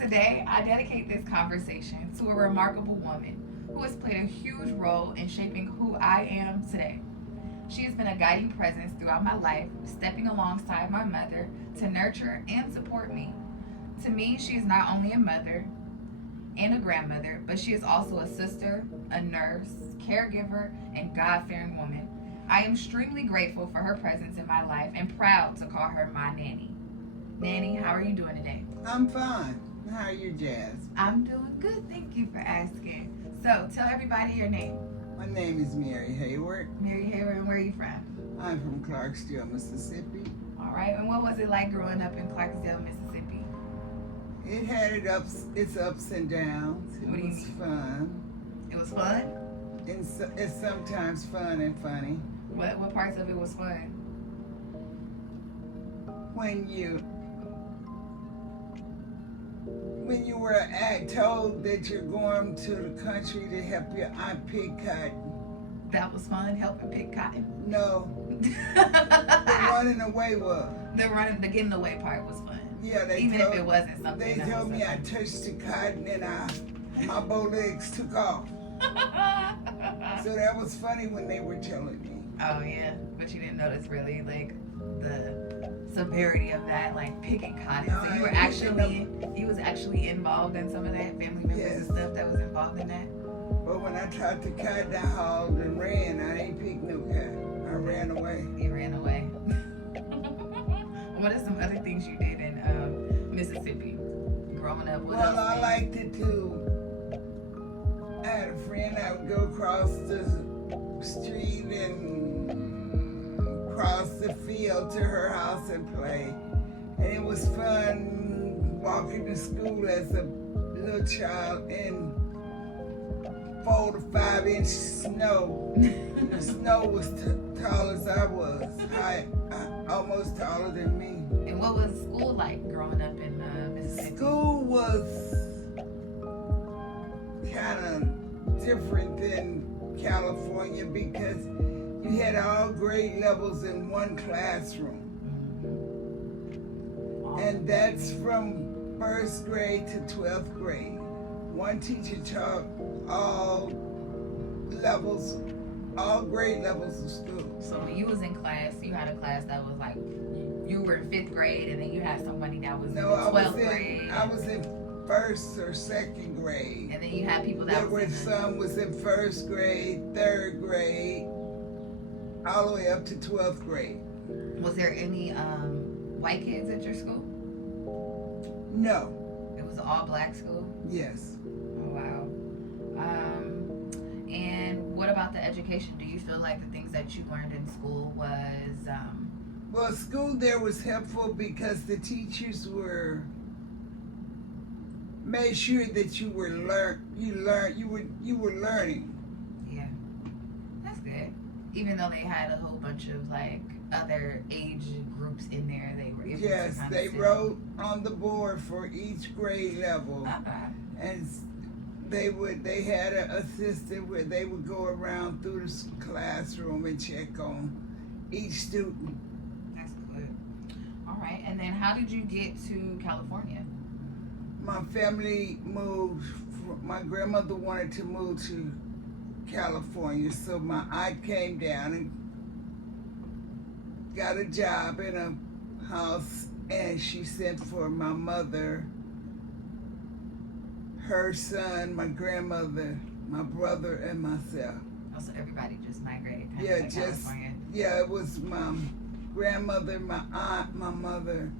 Today, I dedicate this conversation to a remarkable woman who has played a huge role in shaping who I am today. She has been a guiding presence throughout my life, stepping alongside my mother to nurture and support me. To me, she is not only a mother and a grandmother, but she is also a sister, a nurse, caregiver, and God fearing woman. I am extremely grateful for her presence in my life and proud to call her my nanny. Nanny, how are you doing today? I'm fine. How are you, Jazz? I'm doing good. Thank you for asking. So, tell everybody your name. My name is Mary Hayward. Mary Hayward, and where are you from? I'm from Clarksville, Mississippi. All right. And what was it like growing up in Clarksville, Mississippi? It had its ups and downs. It What do you was mean? fun. It was fun? And it's sometimes fun and funny. What parts of it was fun? When you were told that you're going to the country to help your aunt pick cotton. That was fun, helping pick cotton. No, the running away was. The getting away part was fun. Yeah, Even if it wasn't something. They that told was me I touched the cotton and my bow legs took off. So that was funny when they were telling me. Oh yeah, but you didn't notice really like the severity of that, like picking cotton. No, So you was actually involved in some of that, family members and stuff that was involved in that. But when I tried to cotton, I hauled and ran. I ain't picked no cotton. I ran away. You ran away. What are some other things you did in Mississippi growing up? What else? I liked it too. I had a friend. I would go across the street and cross the field to her house and play. And it was fun walking to school as a little child in 4 to 5 inch snow. The snow was tall as I was, almost taller than me. And what was school like growing up in Mississippi? School was kind of different than California because you had all grade levels in one classroom. And that's from first grade to 12th grade. One teacher taught all grade levels of school. So when you was in class, you had a class that was like, you were in 5th grade, and then you had somebody that was in 12th grade. I was in 1st or 2nd grade. And then you had people that some was in 1st grade, 3rd grade, all the way up to 12th grade. Was there any white kids at your school? No. It was an all black school? Yes. Oh, wow. And what about the education? Do you feel like the things that you learned in school was Well, school there was helpful because the teachers made sure that you were learning. Yeah, that's good. Even though they had a whole bunch of like other age groups in there, they were able Yes, to kind they of wrote on the board for each grade level, and they had an assistant where they would go around through the classroom and check on each student. That's good. All right, and then how did you get to California? My family moved. My grandmother wanted to move to California, so my aunt came down and got a job in a house, and she sent for my mother, her son, my grandmother, my brother, and myself. Oh, so everybody just migrated to California? Yeah, it was my grandmother, my aunt, my mother,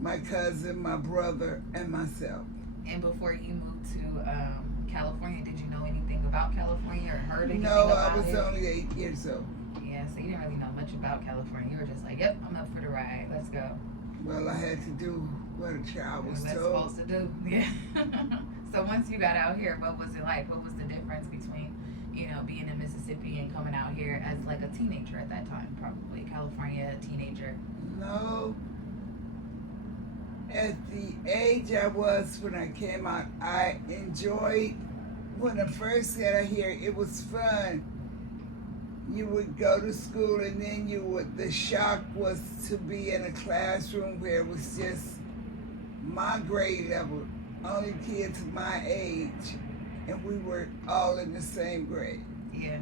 my cousin, my brother, and myself. And before you moved to California, did you know anything about California or heard anything No, about I was it? only 8 years old. Yeah, so you didn't really know much about California. You were just like, yep, I'm up for the ride. Let's go. Well, I had to do what a child was That's told. supposed to do. Yeah. So once you got out here, what was it like? What was the difference between, being in Mississippi and coming out here as like a teenager at that time, probably California teenager? No. At the age I was when I came out, I enjoyed, when I first got out here, it was fun. You would go to school and then the shock was to be in a classroom where it was just my grade level only kids my age, and we were all in the same grade. Yeah.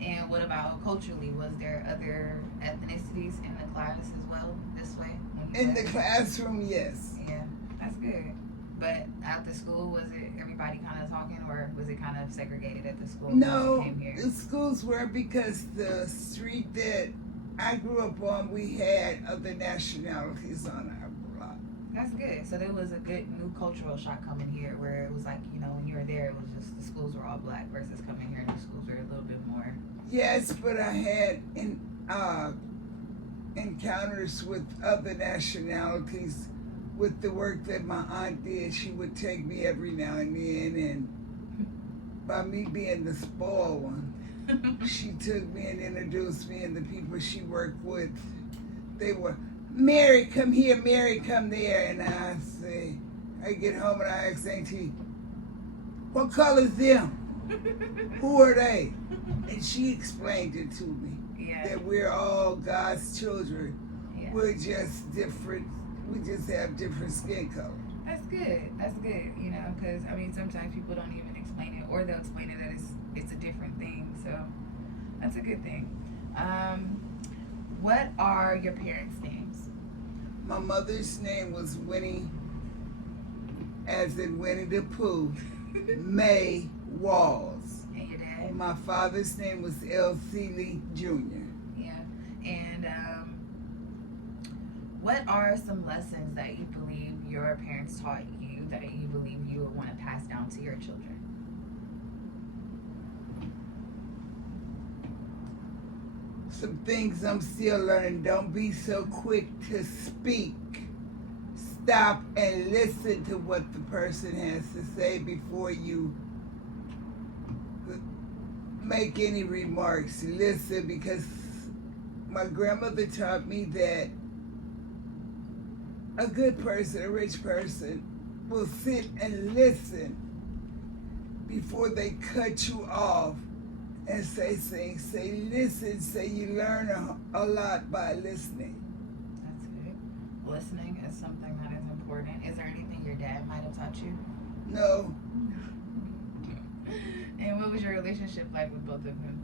And what about culturally? Was there other ethnicities in the class as well this way? When you In the left? classroom, yes. Yeah, that's good. But at the school, was it everybody kind of talking, or was it kind of segregated at the school once you No, came here? the schools were because the street that I grew up on, we had other nationalities on our block. That's good. So there was a good new cultural shock coming here, where it was like, you know, when you were there, it was just the schools were all black versus coming here, and the schools were a little bit more. Yes, but I had encounters with other nationalities with the work that my aunt did. She would take me every now and then, and by me being the spoiled one, she took me and introduced me, and the people she worked with, they were, Mary, come here, Mary, come there. And I say, I get home and I ask Auntie, what color is them? Who are they? And she explained it to me, Yeah. that we're all God's children. Yeah. We're just different. We just have different skin color. That's good. That's good. You know, because I mean, sometimes people don't even explain it, or they'll explain it that it's a different thing. So that's a good thing. What are your parents' names? My mother's name was Winnie, as in Winnie the Pooh, May Walls. And your dad? My father's name was L. Seeley Jr. Yeah. And what are some lessons that you believe your parents taught you that you believe you would want to pass down to your children? Some things I'm still learning. Don't be so quick to speak. Stop and listen to what the person has to say before you make any remarks. Listen, because my grandmother taught me that a good person, a rich person, will sit and listen before they cut you off and say things. Say listen, say you learn a lot by listening. That's good. Listening is something that is important. Is there anything your dad might have taught you? No, And what was your relationship like with both of them?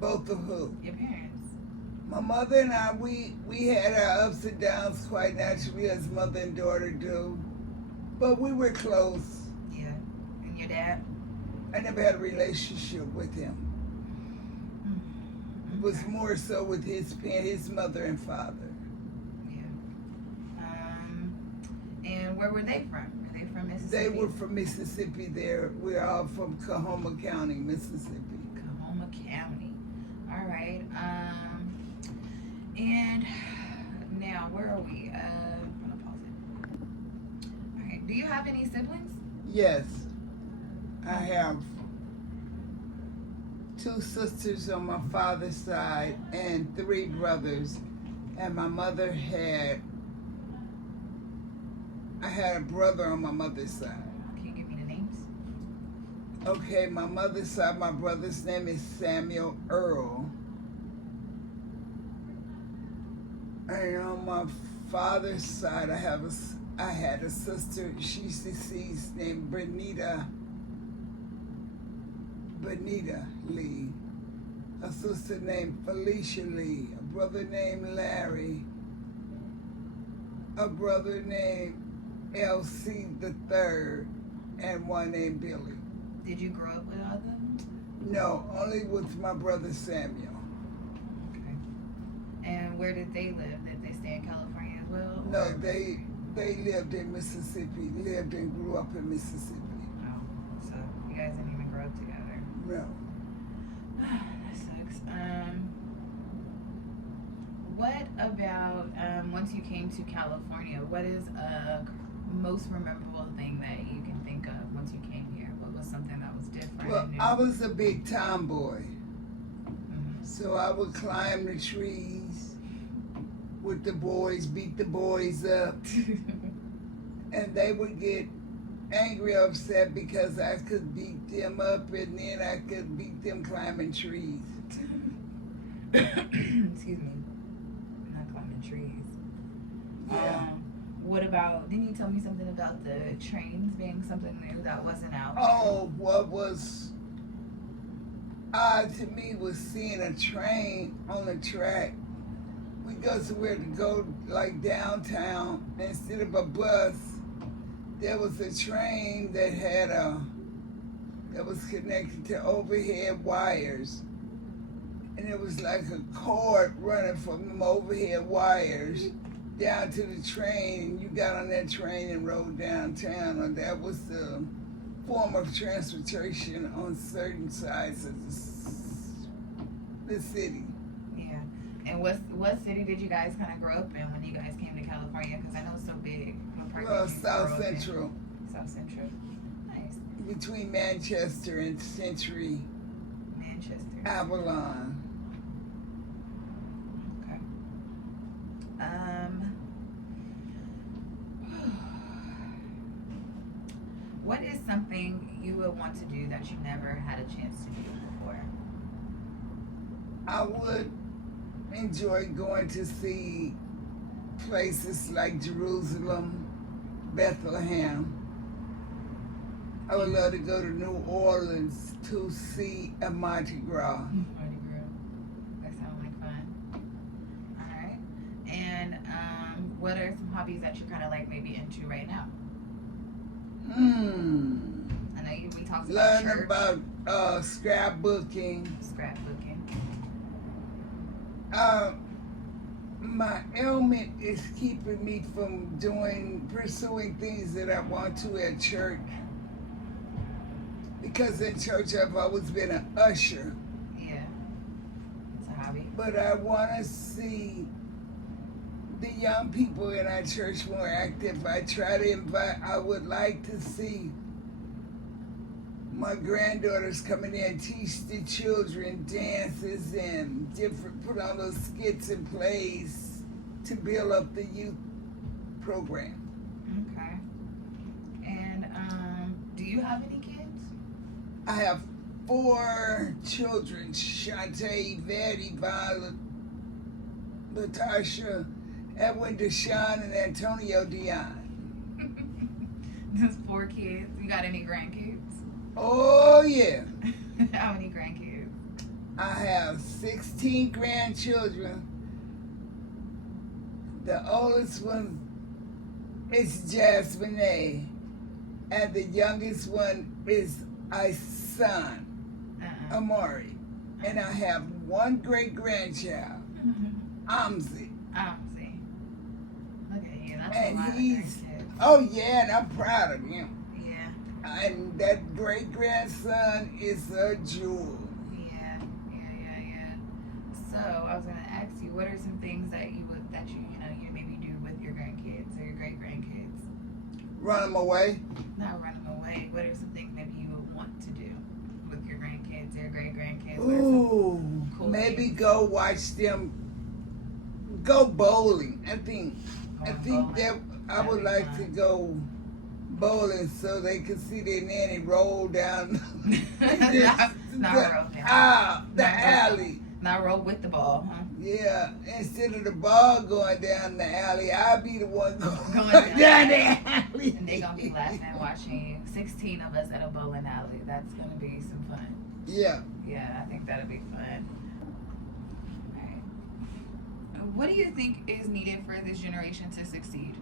both of who? Your parents? My mother and I, we had our ups and downs quite naturally, as mother and daughter do. But we were close. Yeah. And your dad? I never had a relationship with him. It was more so with his mother and father. Yeah. And where were they from? Were they from Mississippi? They were from Mississippi. We're all from Coahoma County, Mississippi. Coahoma County. All right. And now where are we? I'm gonna pause it. All right. Do you have any siblings? Yes, I have 2 sisters on my father's side and 3 brothers. And my mother I had a brother on my mother's side. Can you give me the names? Okay, my mother's side, my brother's name is Samuel Earl. And on my father's side, I had a sister, she's deceased, named Benita Lee. A sister named Felicia Lee. A brother named Larry. A brother named L.C. the Third, and one named Billy. Did you grow up with all of them? No, only with my brother Samuel. Okay. And where did they live? Did they stay in California as well? No, or- they lived in Mississippi, lived and grew up in Mississippi. Oh, so you guys didn't even grow up together. No. That sucks. What about once you came to California? What is a most memorable thing that you can think of once you came here? What was something that was different? Well, and new? I was a big tomboy, Mhm. so I would climb the trees with the boys, beat the boys up, and they would get angry or upset because I could beat them up, and then I could beat them climbing trees. Excuse me. Not climbing trees. Yeah. What about, didn't you tell me something about the trains being something new that wasn't out? Oh, what was odd to me was seeing a train on the track. We go somewhere to go like downtown. Instead of a bus, there was a train that was connected to overhead wires. And it was like a cord running from them overhead wires down to the train, and you got on that train and rode downtown. And that was the form of transportation on certain sides of the city. Yeah. And what city did you guys kind of grow up in when you guys came to California? Because I know it's so big. What part Well, did you South grow up in? Central, South Central. Nice. between Manchester and Century, Manchester. Avalon. Okay. What is something you would want to do that you never had a chance to do before? I would enjoy going to see places like Jerusalem, Bethlehem. I would love to go to New Orleans to see a Mardi Gras. Mardi Gras. That sounds like fun. All right. And what are some hobbies that you're kind of like maybe into right now? I know we talked about Learn church. about scrapbooking. Scrapbooking. My ailment is keeping me from pursuing things that I want to at church. Because in church I've always been an usher. Yeah. It's a hobby. But I want to see the young people in our church more active. I would like to see my granddaughters coming in and teach the children dances and put on those skits and plays to build up the youth program. Okay. And do you have any kids? I have 4 children: Shantae, Yvette, Violet, Latasha, Edwin, Deshaun, and Antonio Dion. Just 4 kids. You got any grandkids? Oh, yeah. How many grandkids? I have 16 grandchildren. The oldest one is Jasmine A. And the youngest one is my son, Amari. And I have 1 great-grandchild, Amzi. Amzi. Look at you. That's And a lot he's, of grandkids. oh yeah, and I'm proud of him. Yeah. And that great-grandson is a jewel. Yeah. So I was gonna ask you, what are some things that you maybe do with your grandkids or your great grandkids? Run them away. Not run them away. What are some things maybe you would want to do with your grandkids or your great grandkids? Ooh, Cool maybe things? go watch them go bowling. I think Bowling. that I That'd would be like fun. to go bowling so they can see their nanny roll down Not roll down. the Not roll. alley. Not roll with the ball, huh? Yeah, instead of the ball going down the alley, I'll be the one going Going down down the the alley. And they gonna be laughing watching you. 16 of us at a bowling alley. That's gonna be some fun. Yeah. Yeah, I think that'll be fun. Alright. What do you think is needed for this generation to succeed?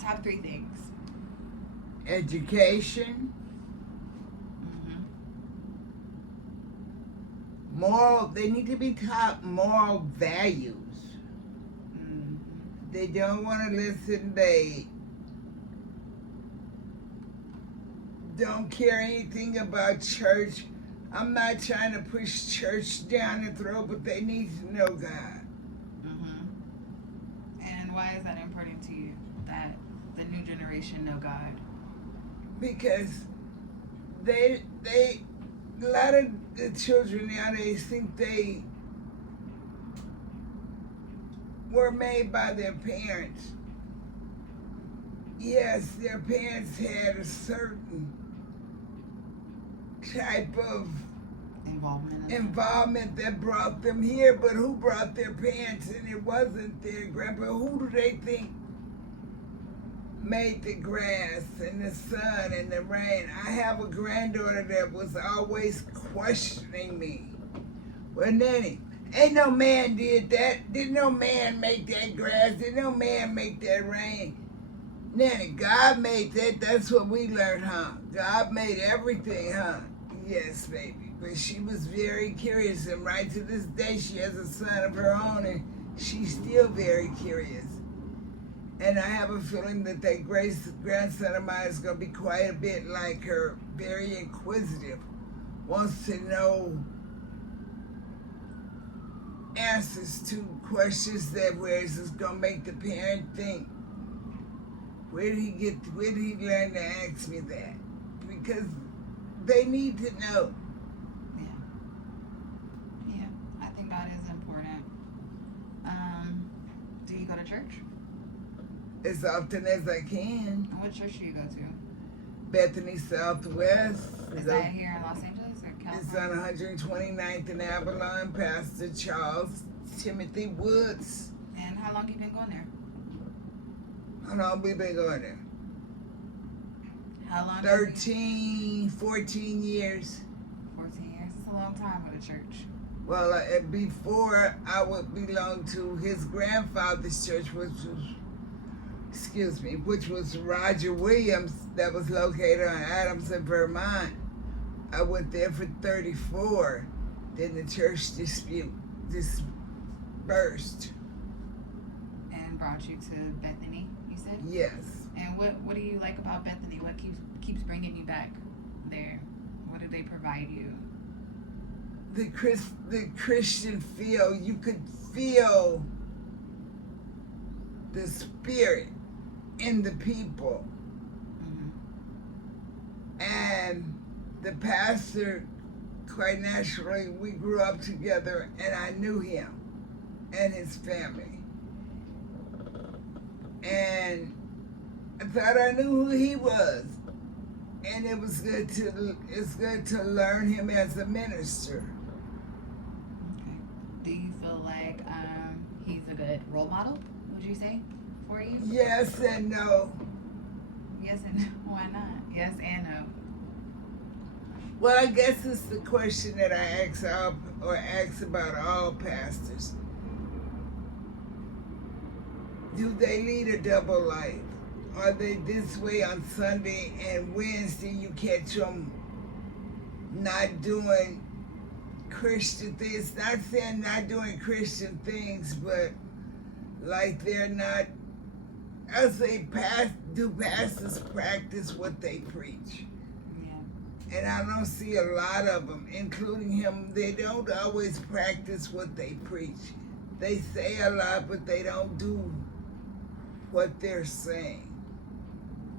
Top 3 things. Education, they need to be taught moral values. They don't want to listen, they don't care anything about church. I'm not trying to push church down their throat, but they need to know God. And why is that important to you, that the new generation know God? Because a lot of the children nowadays think they were made by their parents. Yes, their parents had a certain type of involvement that brought them here, but who brought their parents? And it wasn't their grandpa. Who do they think made the grass and the sun and the rain? I have a granddaughter that was always questioning me. Well, Nanny, ain't no man did that. Did no man make that grass? Did no man make that rain? Nanny, God made that. That's what we learned, huh? God made everything, huh? Yes, baby. But she was very curious, and right to this day, she has a son of her own, and she's still very curious. And I have a feeling that that grandson of mine is going to be quite a bit like her, very inquisitive, wants to know answers to questions that where it's just going to make the parent think, where did he learn to ask me that? Because they need to know. Yeah, I think that is important. Do you go to church? As often as I can. And what church do you go to? Bethany Southwest. Is that here in Los Angeles or California? It's on 129th and Avalon. Pastor Charles Timothy Woods. And how long you been going there? How long we been going there? How long? 13, 14 years. 14 years. It's a long time with a church. Well, before I would belong to his grandfather's church, which was Roger Williams, that was located on Adamson, Vermont. I went there for 34. Then the church dispersed. And brought you to Bethany, you said? Yes. And what do you like about Bethany? What keeps bringing you back there? What do they provide you? The Christian feel, you could feel the spirit in the people. And the pastor, quite naturally, we grew up together, and I knew him and his family. And I thought I knew who he was. And it's good to learn him as a minister. Okay. Do you feel like he's a good role model, would you say, for you? Yes and no. Yes and no. Why not? Yes and no. Well, I guess it's the question that I ask about all pastors. Do they lead a double life? Are they this way on Sunday and Wednesday you catch them not doing Christian things? Not saying not doing Christian things, but like they're not, I say do pastors practice what they preach? Yeah. And I don't see a lot of them, including him. They don't always practice what they preach. They say a lot, but they don't do what they're saying.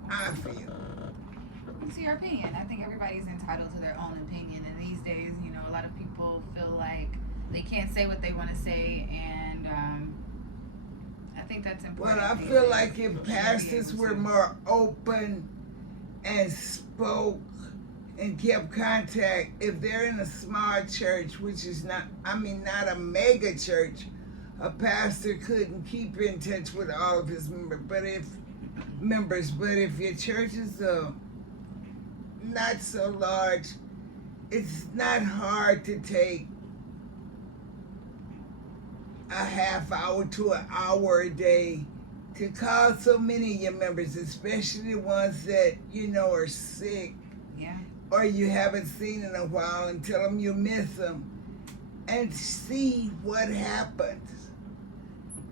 I feel. It's your opinion. I think everybody's entitled to their own opinion. And these days, a lot of people feel like they can't say what they want to say, and I think that's important. Well, I feel like if pastors were more open and spoke and kept contact, if they're in a small church, which is not a mega church, a pastor couldn't keep in touch with all of his members. But if your church is not so large, it's not hard to take a half hour to an hour a day to call so many of your members, especially the ones that are sick, or you haven't seen in a while, and tell them you miss them, and see what happens.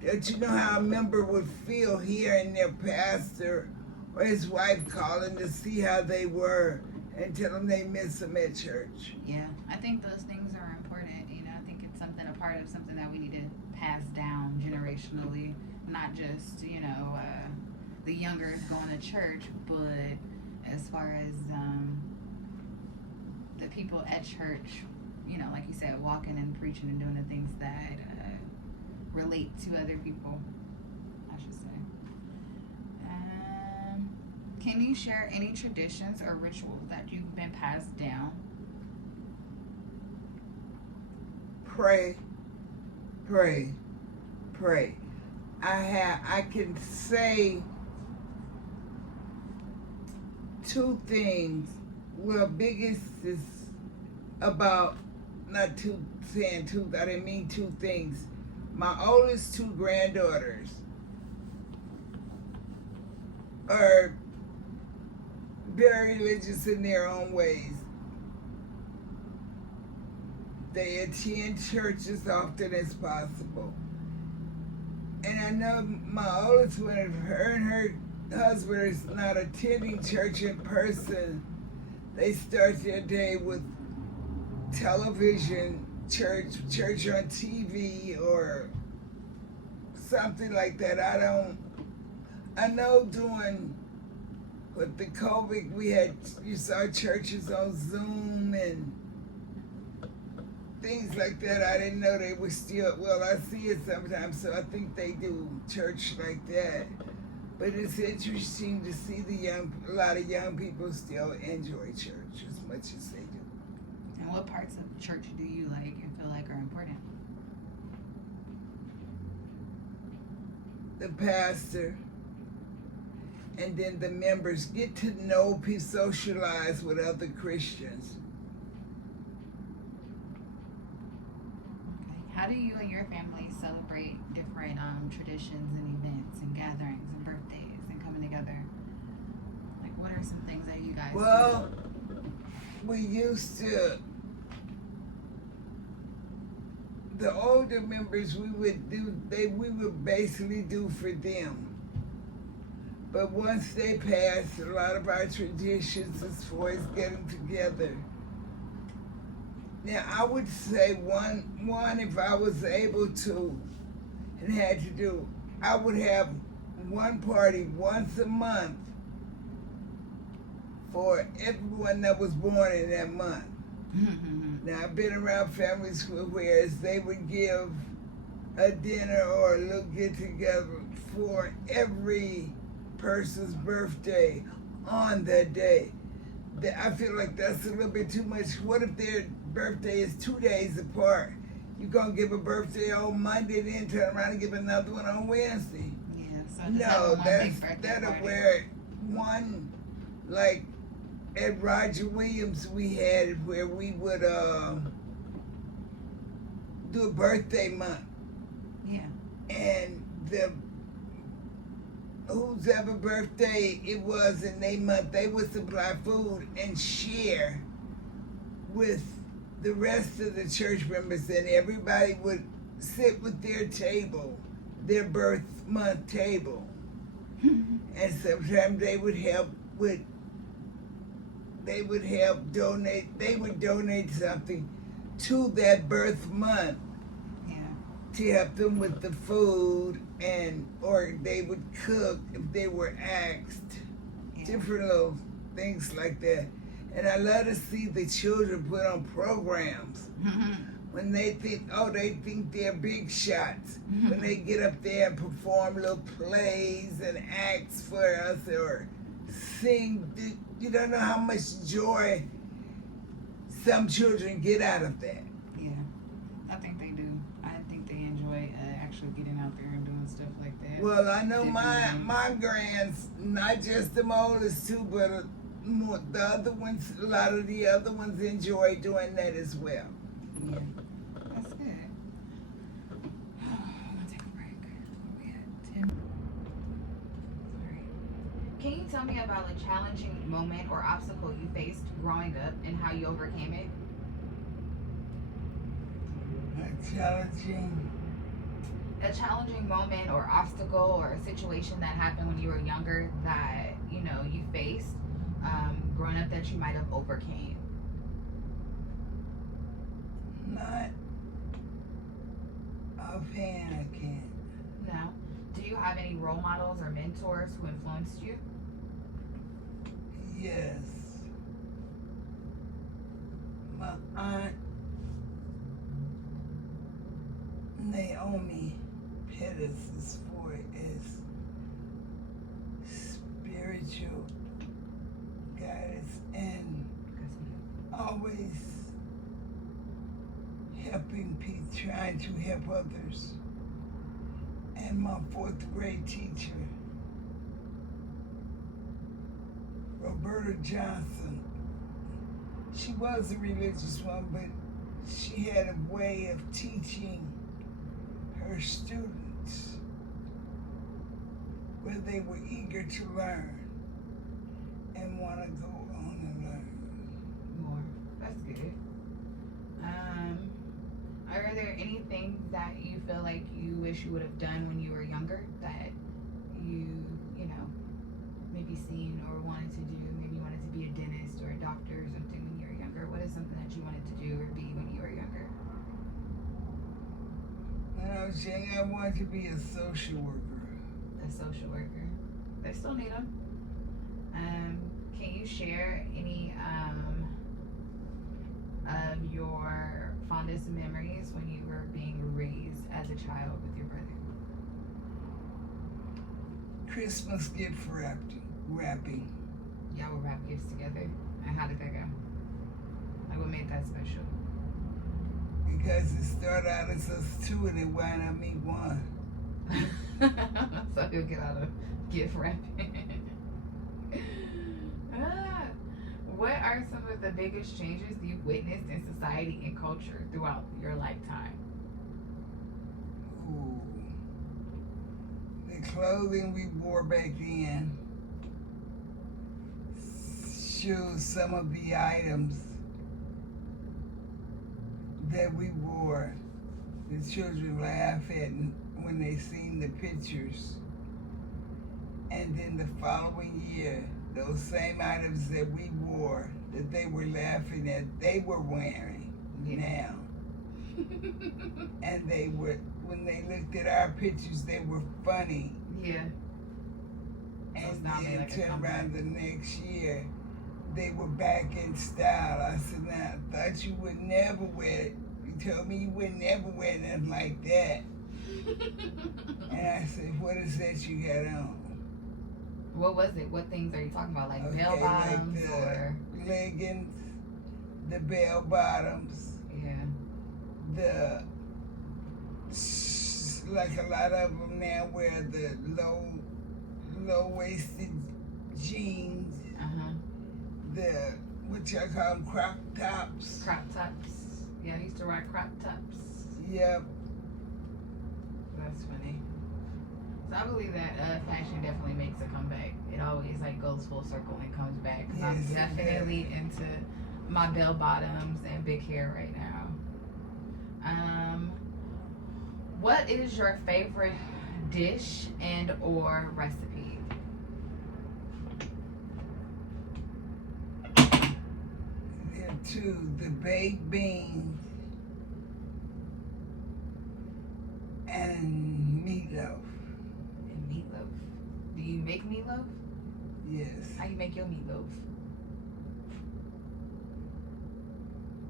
Don't you know how a member would feel hearing their pastor or his wife calling to see how they were and tell them they miss them at church? Yeah, I think those things are important. I think it's a part of something that we need to pass down generationally, not just, the younger going to church, but as far as the people at church, like you said, walking and preaching and doing the things that relate to other people, I should say. Can you share any traditions or rituals that you've been passed down? pray, pray, pray. I can say two things. Well, biggest is about, not two, saying two, I didn't mean two things. My oldest two granddaughters are very religious in their own ways. They attend church as often as possible. And I know my oldest one, if her and her husband is not attending church in person, they start their day with television, church on TV or something like that. I know during with the COVID, you saw churches on Zoom and things like that. I didn't know they were still, well, I see it sometimes, so I think they do church like that. But it's interesting to see a lot of young people still enjoy church as much as they do. And what parts of church do you like and feel like are important? The pastor and then the members get to know, socialize with other Christians. How do you and your family celebrate different traditions and events and gatherings and birthdays and coming together? Like, what are some things that you guys Well, we used to, the older members, we would basically do for them. But once they passed, a lot of our traditions as far as getting together. Now, I would say one, if I was able to and had to do, I would have one party once a month for everyone that was born in that month. Now, I've been around families where they would give a dinner or a little get-together for every person's birthday on that day. I feel like that's a little bit too much. What if their birthday is 2 days apart? You gonna give a birthday on Monday, then turn around and give another one on Wednesday? Yeah, so No, that'll where one, like at Roger Williams, we had it where we would do a birthday month. Yeah. And whose ever birthday it was in their month, they would supply food and share with the rest of the church members, and everybody would sit with their table, their birth month table. And sometimes they would donate something to that birth month. Yeah. To help them with the food, or they would cook if they were asked. Yeah. Different little things like that. And I love to see the children put on programs when they think they're big shots. When they get up there and perform little plays and acts for us or sing. You don't know how much joy some children get out of that. Yeah, I think they do. I think they enjoy actually getting out there and doing stuff like that. Well, I know my grands, not just the oldest two, but the other ones, a lot of the other ones enjoy doing that as well. Yeah, that's good. I'm gonna take a break. We had 10. Sorry. Can you tell me about a challenging moment or obstacle you faced growing up and how you overcame it? A challenging moment or obstacle or a situation that happened when you were younger that you faced growing up that you might have overcame. Not offhand, I can't. No. Do you have any role models or mentors who influenced you? Yes. My aunt Naomi Pettis is for it as spiritual guidance and always trying to help others. And my 4th grade teacher, Roberta Johnson, she was a religious one, but she had a way of teaching her students where they were eager to learn and want to go on and learn more. That's good. Are there any things that you feel like you wish you would have done when you were younger that you know, maybe seen or wanted to do? Maybe you wanted to be a dentist or a doctor or something when you were younger. What is something that you wanted to do or be when you were younger? When I was young, I wanted to be a social worker. A social worker. They still need them. Can you share any of your fondest memories when you were being raised as a child with your brother? Christmas gift wrapping. Y'all would wrap gifts together? And how did that go? Like, what made that special? Because it started out as us 2 and it wound up me 1. So he'll get out of gift wrapping. What are some of the biggest changes you've witnessed in society and culture throughout your lifetime? Ooh. The clothing we wore back then shows some of the items that we wore. The children laugh at when they seen the pictures. And then the following year, those same items that we wore, that they were laughing at, they were wearing now. And they were, when they looked at our pictures, they were funny. Yeah. And then like turned around the next year, they were back in style. I said, now, I thought you would never wear it. You told me you would never wear nothing like that. And I said, what is that you got on? What was it? What things are you talking about? Like bell bottoms like or leggings, the bell bottoms. Yeah. Like a lot of them now wear the low-waisted jeans. The what y'all call them, crop tops. Crop tops. Yeah, I used to rock crop tops. Yep. That's funny. So I believe that fashion definitely makes a comeback. It always like goes full circle and comes back. Cause Yes, I'm definitely into my bell bottoms and big hair right now. What is your favorite dish and or recipe? There are 2, the baked beans and meatloaf. And meatloaf. Do you make meatloaf? Yes. How you make your meatloaf?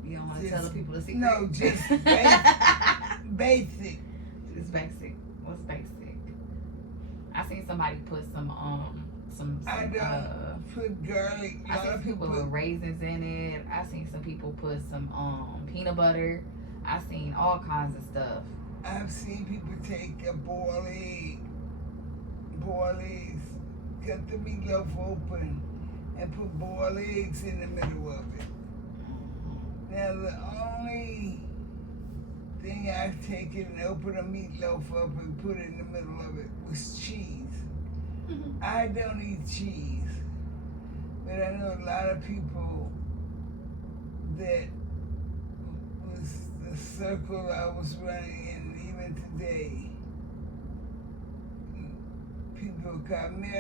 You don't want to tell the people the secret? No, just basic. Just basic. What's basic? I seen somebody put some I don't put garlic. I seen some people put raisins in it. I seen some people put some peanut butter. I seen all kinds of stuff. I've seen people take a boiled eggs, cut the meatloaf open, and put boiled eggs in the middle of it. Now the only thing I've taken and opened a meatloaf up and put it in the middle of it was cheese. I don't eat cheese, but I know a lot of people that was the circle I was running in even today. People call me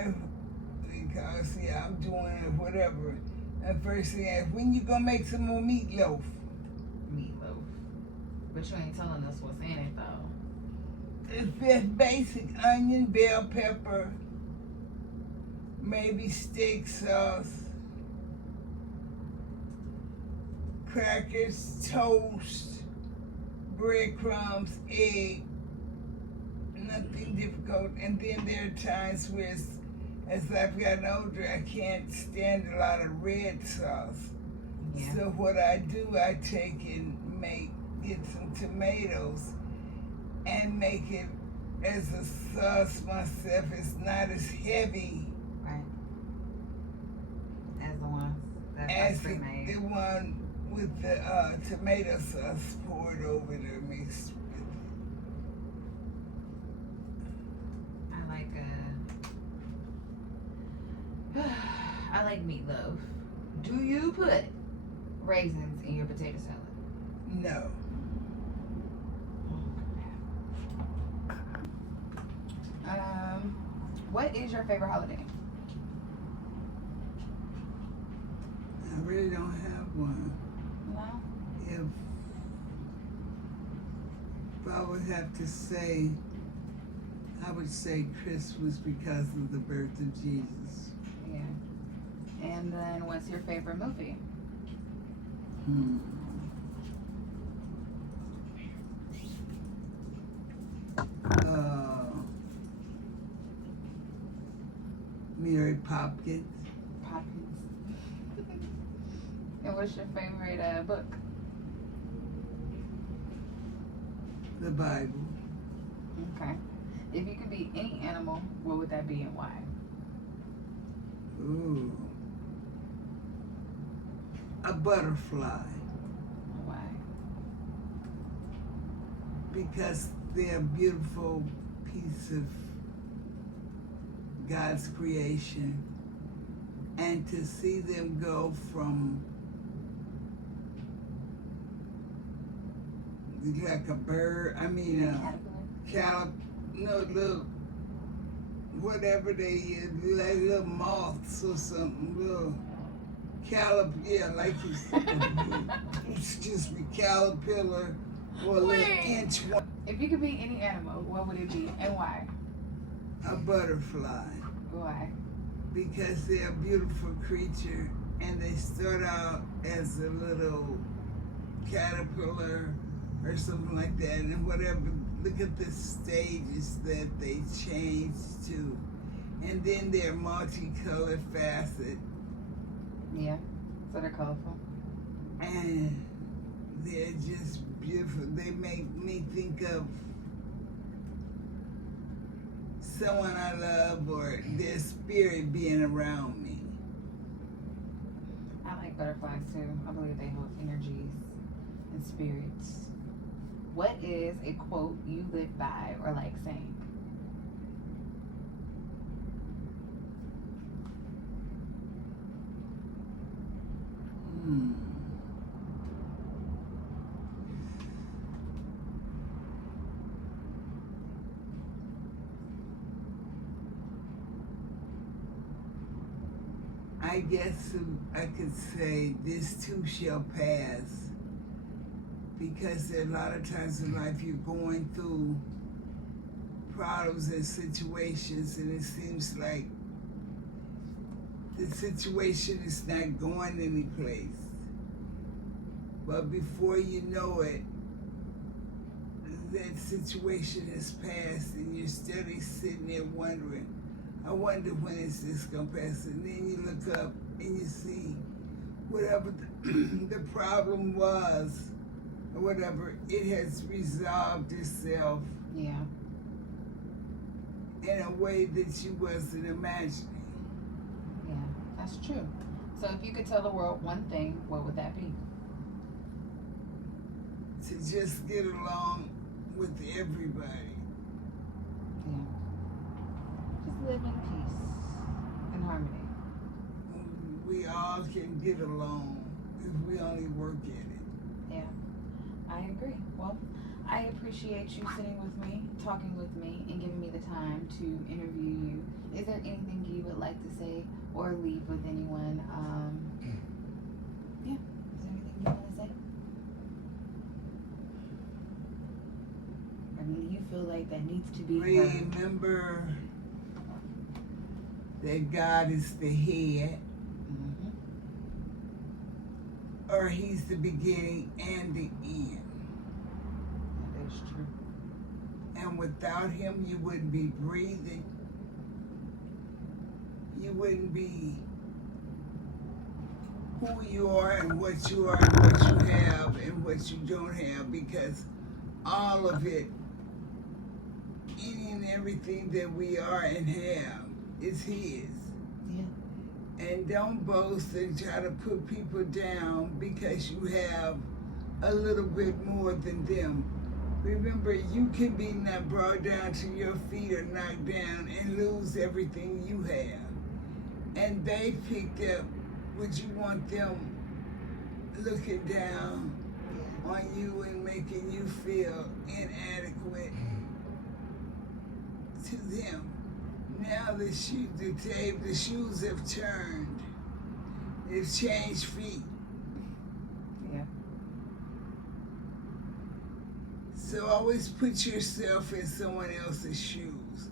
because I'm doing it, whatever. And first thing I ask, when you gonna make some more meatloaf? Meatloaf. But you ain't telling us what's in it though. It's just basic onion, bell pepper, maybe steak sauce, crackers, toast, breadcrumbs, egg, nothing difficult. And then there are times where, as I've gotten older, I can't stand a lot of red sauce. Yeah. So what I do, I take and make get some tomatoes and make it as a sauce myself. It's not as heavy Right. As the ones that as are the pre-made. one with the tomato sauce poured over there mixed with I like meatloaf. Do you put raisins in your potato salad? it. No. What is your favorite holiday? I really don't have one. No. If I would have to say, I would say Christmas because of the birth of Jesus. Yeah. And then what's your favorite movie? Mary Popkins. Poppins. And what's your favorite book? The Bible. Okay. If you could be any animal, what would that be and why? Ooh. A butterfly. Why? Because they're a beautiful piece of God's creation. And to see them go from like a bird, look, whatever they is, like little moths or something, little like it's just a caterpillar or a little inch one. If you could be any animal, what would it be and why? A butterfly. Why? Because they're a beautiful creature and they start out as a little caterpillar or something like that, and whatever, look at the stages that they change to. And then they're multicolored facet. Yeah, so they're colorful. And they're just beautiful. They make me think of someone I love or their spirit being around me. I like butterflies too. I believe they hold energies and spirits. What is a quote you live by or like saying? I guess I could say this too shall pass, because there are a lot of times in life you're going through problems and situations and it seems like the situation is not going any place. But before you know it, that situation has passed and you're still sitting there wondering, I wonder when is this gonna pass? And then you look up and you see whatever the problem was or whatever, it has resolved itself. Yeah. In a way that you wasn't imagining. Yeah, that's true. So if you could tell the world one thing, what would that be? To just get along with everybody. Yeah. Just live in peace and harmony. We all can get along if we only work at it. Yeah, I agree. Well, I appreciate you sitting with me, talking with me, and giving me the time to interview you. Is there anything you would like to say or leave with anyone? Yeah, is there anything you want to say? Or do you feel like that needs to be heard? Remember that God is the head, or He's the beginning and the end. That is true. And without Him, you wouldn't be breathing. You wouldn't be who you are and what you are and what you have and what you don't have, because all of it, any and everything that we are and have is His. Yeah. And don't boast and try to put people down because you have a little bit more than them. Remember, you can be not brought down to your feet or knocked down and lose everything you have. And they picked up, would you want them looking down on you and making you feel inadequate to them? Now the shoes have turned. They've changed feet. Yeah. So always put yourself in someone else's shoes.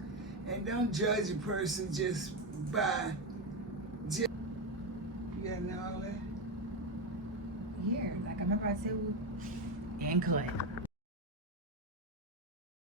And don't judge a person just by you gotta know all that? Yeah, like I remember I said, and cut.